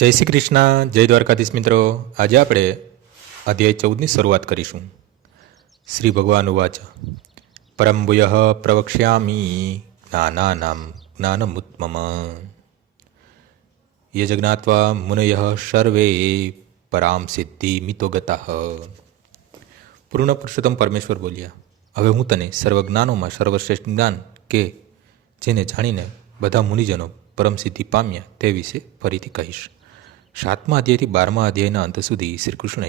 જય શ્રી કૃષ્ણ, જય દ્વારકાધીશ મિત્રો. આજે આપણે અધ્યાય 14ની શરૂઆત કરીશું. શ્રી ભગવાન ઉવાચ પરમ ભૂયઃ પ્રવક્ષ્યામિ જ્ઞાનાનામ જ્ઞાનમુત્તમમ યજ્ જ્ઞાત્વા મુનયઃ સર્વે પરામ સિદ્ધિમિતો ગતાઃ. પૂર્ણ પુરુષોત્તમ પરમેશ્વર બોલ્યા, હવે હું તને સર્વજ્ઞાનોમાં સર્વશ્રેષ્ઠ જ્ઞાન કે જેને જાણીને બધા મુનિજનો પરમ સિદ્ધિ પામ્યા તે વિશે ફરીથી કહીશ. 7મા અધ્યાયથી 12મા અધ્યાયના અંત સુધી શ્રી કૃષ્ણએ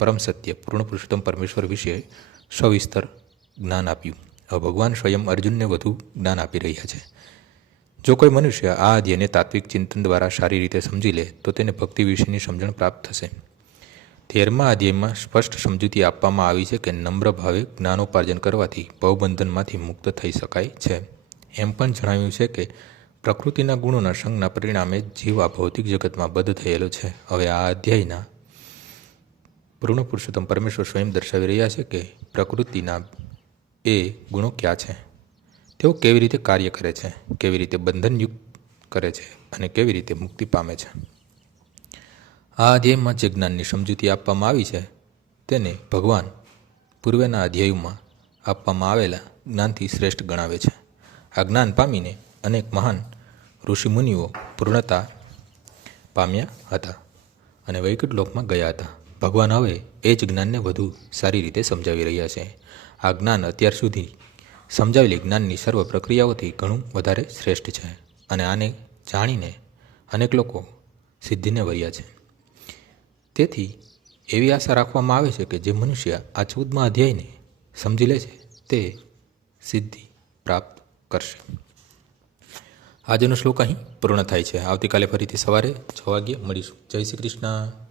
પરમ સત્ય પૂર્ણ પુરુષોત્તમ પરમેશ્વર વિશે સવિસ્તર જ્ઞાન આપ્યું. હવે ભગવાન સ્વયં અર્જુનને વધુ જ્ઞાન આપી રહ્યા છે. જો કોઈ મનુષ્ય આ અધ્યાયને તાત્વિક ચિંતન દ્વારા સારી રીતે સમજી લે તો તેને ભક્તિ વિશેની સમજણ પ્રાપ્ત થશે. 13મા અધ્યાયમાં સ્પષ્ટ સમજૂતી આપવામાં આવી છે કે નમ્ર ભાવે જ્ઞાનોપાર્જન કરવાથી ભવબંધનમાંથી મુક્ત થઈ શકાય છે. એમ પણ જણાવ્યું છે કે પ્રકૃતિના ગુણોના સંગના પરિણામે જીવ આ ભૌતિક જગતમાં બદ્ધ થયેલો છે. હવે આ અધ્યાયના પૂર્ણ પુરુષોત્તમ પરમેશ્વર સ્વયં દર્શાવી રહ્યા છે કે પ્રકૃતિના એ ગુણો ક્યાં છે, તેઓ કેવી રીતે કાર્ય કરે છે, કેવી રીતે બંધનયુક્ત કરે છે અને કેવી રીતે મુક્તિ પામે છે. આ અધ્યાયમાં જે જ્ઞાનની સમજૂતી આપવામાં આવી છે તેને ભગવાન પૂર્વેના અધ્યાયોમાં આપવામાં આવેલા જ્ઞાનથી શ્રેષ્ઠ ગણાવે છે. આ જ્ઞાન પામીને અનેક મહાન ઋષિમુનિઓ પૂર્ણતા પામ્યા હતા અને વૈકુંઠ લોકમાં ગયા હતા. ભગવાન હવે એ જ જ્ઞાનને વધુ સારી રીતે સમજાવી રહ્યા છે. આ જ્ઞાન અત્યાર સુધી સમજાવેલી જ્ઞાનની સર્વ પ્રક્રિયાઓથી ઘણું વધારે શ્રેષ્ઠ છે અને આને જાણીને અનેક લોકો સિદ્ધિને વર્યા છે. તેથી એવી આશા રાખવામાં આવે છે કે જે મનુષ્ય આ 14મા અધ્યાયને સમજી લે છે તે સિદ્ધિ પ્રાપ્ત કરશે. આજનો શ્લોક અહીં પૂર્ણ થાય છે. આવતીકાલે ફરીથી સવારે 6 વાગ્યે મળીશું. જય શ્રી કૃષ્ણ.